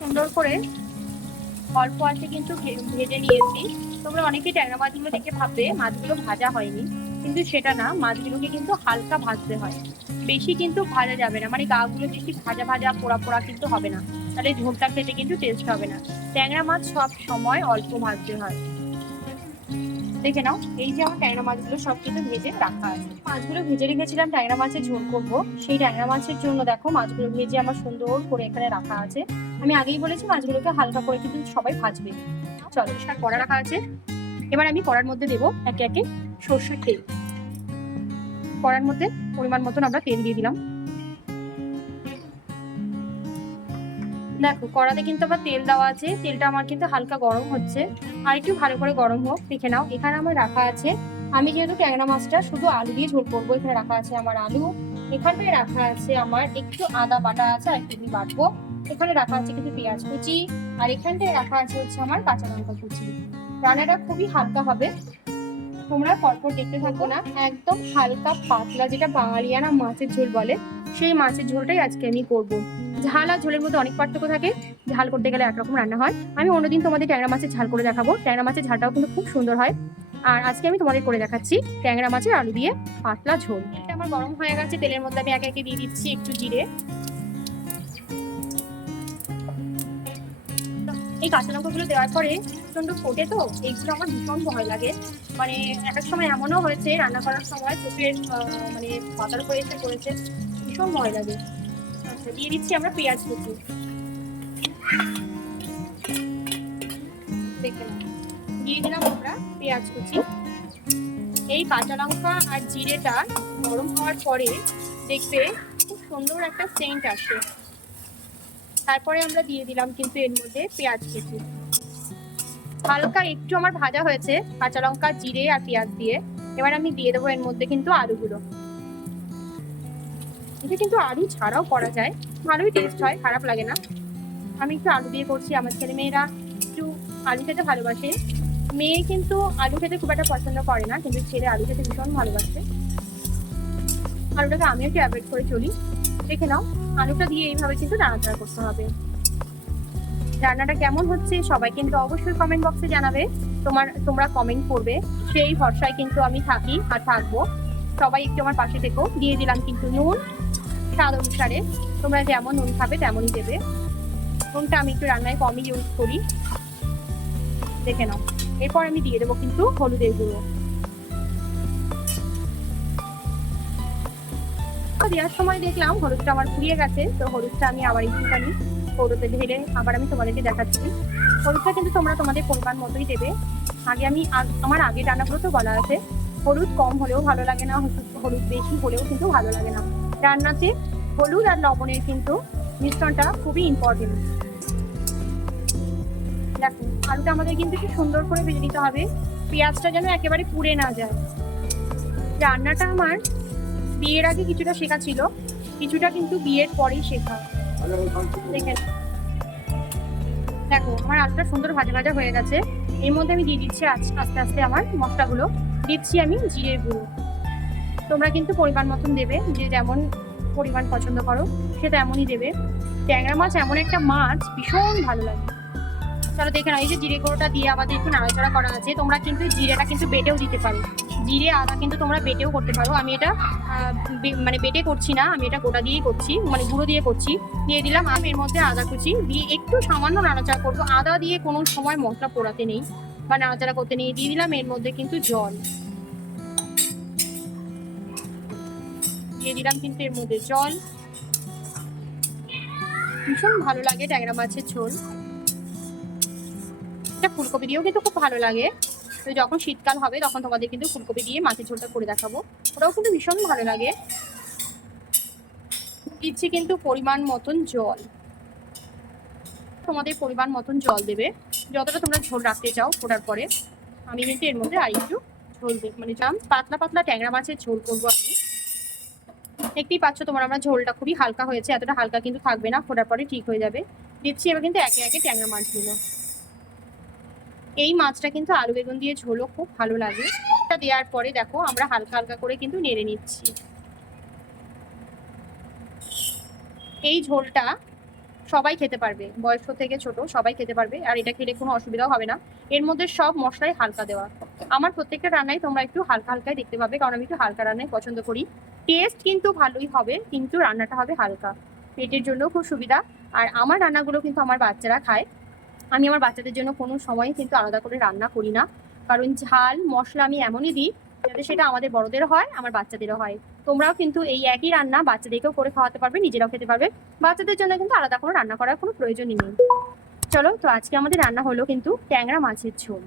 সুন্দর করে অল্প আছে কিন্তু ভেজে নিয়েছি। তোমরা অনেকেই ট্যাংরা মাছগুলো দেখে ভাববে মাছগুলো ভাজা হয়নি, কিন্তু সেটা না, মাছগুলোকে কিন্তু হালকা ভাজতে হয়, বেশি কিন্তু ভাজা যাবে না, মানে গাগুলো বেশি ভাজা ভাজা পোড়া পোড়া কিন্তু হবে না, তাহলে ঝোলটা খেতে কিন্তু টেস্ট হবে না। ট্যাংরা মাছ সব সময় অল্প ভাজতে হয়। দেখে নাও, এই যে আমার ট্যাংরা মাছগুলো সব কিন্তু ভেজে রাখা আছে। মাছগুলো ভেজে রেখেছিলাম ট্যাংরা মাছের ঝোল করবো, সেই ট্যাংরা মাছের জন্য দেখো মাছগুলো ভেজে আমার সুন্দর করে এখানে রাখা আছে। আমি আগেই বলেছি মাছগুলোকে হালকা করে কিন্তু সবাই ভাজবে। চলো, কড়া রাখা আছে। এবার আমি কড়ার মধ্যে দেবো একে একে সর্ষের তেল। কড়ার মধ্যে পরিমাণ মতন আমরা তেল দিয়ে দিলাম। দেখো কড়াতে কিন্তু আবার তেল দেওয়া আছে, তেলটা আমার কিন্তু হালকা গরম হচ্ছে, আর একটু ভালো করে গরম হোক। দেখে নাও, এখানে আমার রাখা আছে, আমি যেহেতু ট্যাংরা মাছটা শুধু আলু দিয়ে ঝোল করবো, এখানে রাখা আছে আমার আলু, এখানটায় রাখা আছে আমার একটু আদা বাটা আছে আর একটু বাটবো, এখানে রাখা আছে কিছু পেঁয়াজ কুচি, আর এখানটায় রাখা আছে হচ্ছে আমার কাঁচা লঙ্কা কুচি। রান্নাটা খুবই হালকা হবে, তোমরা পরপর দেখতে থাকো না। একদম হালকা পাতলা, যেটা বাঙালিয়ানা মাছের ঝোল বলে, সেই মাছের ঝোলটাই আজকে আমি করব। ঝাল আর ঝোলের মধ্যে অনেক পার্থক্য থাকে, ঝাল করতে গেলে একরকম রান্না হয়। আমি অন্যদিন তোমাদের ট্যাংরা মাছের ঝাল করে দেখাবো, ট্যাংরা মাছের ঝালটাও কিন্তু খুব সুন্দর হয়। আর আজকে আমি তোমাদের করে দেখাচ্ছি ট্যাংরা মাছের আলু দিয়ে পাতলা ঝোল। এটা আমার গরম হয়ে গেছে, তেলের মধ্যে আমি একে একে দিয়ে দিচ্ছি একটু জিরে। এই কাঁচা লঙ্কাগুলো দেওয়ার পরে প্রচন্ড ফোটে, তো এইগুলো আমার ভীষণ ভয় লাগে। মানে এক এক সময় এমনও হয়েছে রান্না করার সময় চোখের মানে পাতার উপরে এসে পড়েছে, ভীষণ ভয় লাগে। আচ্ছা, দিয়ে দিচ্ছি আমরা পেঁয়াজ কুচি। দেখে নাও, দিয়ে দিলাম আমরা পেঁয়াজ কুচি। এই কাঁচা লঙ্কা আর জিরেটা গরম হওয়ার পরে দেখবে খুব সুন্দর একটা সেন্ট আসে। তারপরে আমরা দিয়ে দিলাম কিন্তু এর মধ্যে পেঁয়াজ কুচি। হালকা একটু আমার ভাজা হয়েছে কাঁচা লঙ্কা জিরে আর পেঁয়াজ দিয়ে। এবার আমি দিয়ে দেবো এর মধ্যে কিন্তু আলুগুলো। এটা কিন্তু আলু ছাড়াও করা যায়, ভালোই টেস্ট হয়, খারাপ লাগে না। আমি একটু আলু দিয়ে করছি, আমার ছেলে মেয়েরা একটু আলু খেতে ভালোবাসে। মেয়ে কিন্তু আলু খেতে খুব একটা পছন্দ করে না, কিন্তু ছেলে আলু খেতে ভীষণ ভালোবাসে। আলুটাকে আমিও একটু অ্যাভয়েড করে চলি। দেখে নাও, আলুটা দিয়ে এইভাবে কিন্তু নাড়াচাড়া করতে হবে। রান্নাটা কেমন হচ্ছে সবাই কিন্তু অবশ্যই কমেন্ট বক্সে জানাবে। তোমরা কমেন্ট করবে, সেই ভরসায় কিন্তু আমি থাকি আর থাকবো। সবাই একটু আমার পাশে থেকো। দিয়ে দিলাম কিন্তু নুন স্বাদ অনুসারে, তোমরা যেমন নুন খাবে তেমনই দেবে। নুনটা আমি একটু রান্নায় কমই ইউজ করি, দেখে নাও। এরপর আমি দিয়ে দেবো কিন্তু হলুদের গুঁড়ো। দেওয়ার সময় দেখলাম হলুদটা আমার ফুরিয়ে গেছে, তো হলুদটা আমি আবার একটুখানি কৌটোতে ঢেলে আবার আমি তোমাদেরকে দেখাচ্ছি। হলুদটা কিন্তু তোমরা তোমাদের পরিমাণ মতোই দেবে। আমার আগে রান্নাগুলো তো বলা আছে, হলুদ কম হলেও ভালো লাগে না, হলুদ বেশি হলেও কিন্তু ভালো লাগে না। রান্নাতে হলুদ আর লবণের কিন্তু মিশ্রণটা খুবই ইম্পর্টেন্ট। দেখো, আলুটা আমাদের কিন্তু একটু সুন্দর করে ভেজে নিতে হবে, পেঁয়াজটা যেন একেবারে পুড়ে না যায়। রান্নাটা আমার বিয়ের আগে কিছুটা শেখা ছিল, কিছুটা কিন্তু বিয়ের পরেই শেখা। দেখেন, দেখো আমার আলুটা সুন্দর ভাজা ভাজা হয়ে গেছে। এর মধ্যে আমি দিয়ে দিচ্ছি আস্তে আস্তে আমার মশলাগুলো। দিচ্ছি আমি জিরের গুঁড়ো। তোমরা কিন্তু পরিমাণ মতন দেবে, যে যেমন পরিমাণ পছন্দ করো সে তেমনই দেবে। ট্যাংরা মাছ এমন একটা মাছ ভীষণ ভালো লাগে। চলো দেখে নাও, এই যে জিরে গুঁড়োটা দিয়ে আমাদের একটু নাড়াচাড়া করা আছে। তোমরা কিন্তু জিরেটা কিন্তু বেটেও দিতে পারো, জিরে আদা কিন্তু তোমরা বেটেও করতে পারো। আমি এটা মানে বেটে করছি না, আমি এটা গোটা দিয়েই করছি, মানে গুঁড়ো দিয়ে করছি। দিয়ে দিলাম আমি এর মধ্যে আদা কুচি, দিয়ে একটু সামান্য নাড়াচাড়া করবো। আদা দিয়ে কোনো সময় মশলা পোড়াতে নেই বা নাড়াচাড়া করতে নেই। দিয়ে দিলাম এর মধ্যে কিন্তু জল, দিয়ে দিলাম কিন্তু এর মধ্যে জল। ভীষণ ভালো লাগে ট্যাংরা মাছের ঝোল। এটা ফুলকপি দিয়েও কিন্তু খুব ভালো লাগে, তো যখন শীতকাল হবে তখন তোমাদের কিন্তু ফুলকপি দিয়ে মাছের ঝোলটা করে দেখাবো, ওটাও কিন্তু ভীষণ ভালো লাগে। দিচ্ছি কিন্তু পরিমাণ মতন জল, তোমাদের পরিমাণ মতন জল দেবে যতটা তোমরা ঝোল রাখতে চাও। ফোটার পরে আমি কিন্তু এর মধ্যে আর একটু ঝোল দেব, মানে পাতলা পাতলা ট্যাংরা মাছের ঝোল করবো আমি। দেখতেই পাচ্ছ তোমার আমার ঝোলটা খুবই হালকা হয়েছে, এতটা হালকা কিন্তু থাকবে না, ফোটার পরে ঠিক হয়ে যাবে। দিচ্ছি এবার কিন্তু একে একে ট্যাংরা মাছগুলো। এই মাছটা কিন্তু আলু বেগুন দিয়ে ঝোলও খুব ভালো লাগে। এটা দেওয়ার পরে দেখো আমরা হালকা হালকা করে কিন্তু নেড়ে নিচ্ছি। এই ঝোলটা সবাই খেতে পারবে, বয়স্ক থেকে ছোট সবাই খেতে পারবে, আর এটা খেলে কোনো অসুবিধাও হবে না। এর মধ্যে সব মশলাই হালকা দেওয়া। আমার প্রত্যেকটা রান্নায় তোমরা একটু হালকা হালকাই দেখতে পাবে, কারণ আমি একটু হালকা রান্নাই পছন্দ করি। টেস্ট কিন্তু ভালোই হবে, কিন্তু রান্নাটা হবে হালকা, পেটের জন্য খুব সুবিধা। আর আমার রান্নাগুলো কিন্তু আমার বাচ্চারা খায়। আমি আমার বাচ্চাদের জন্য কোনো সময় কিন্তু আলাদা করে রান্না করি না, কারণ ঝাল মশলা আমি এমনই দিই যাতে সেটা আমাদের বড়দেরও হয়, আমার বাচ্চাদেরও হয়। তোমরাও কিন্তু এই একই রান্না বাচ্চাদেরকেও করে খাওয়াতে পারবে, নিজেরাও খেতে পারবে। বাচ্চাদের জন্য কিন্তু আলাদা করে রান্না করার কোনো প্রয়োজনই নেই। চলো, তো আজকে আমাদের রান্না হলো কিন্তু ট্যাংরা মাছের ঝোল।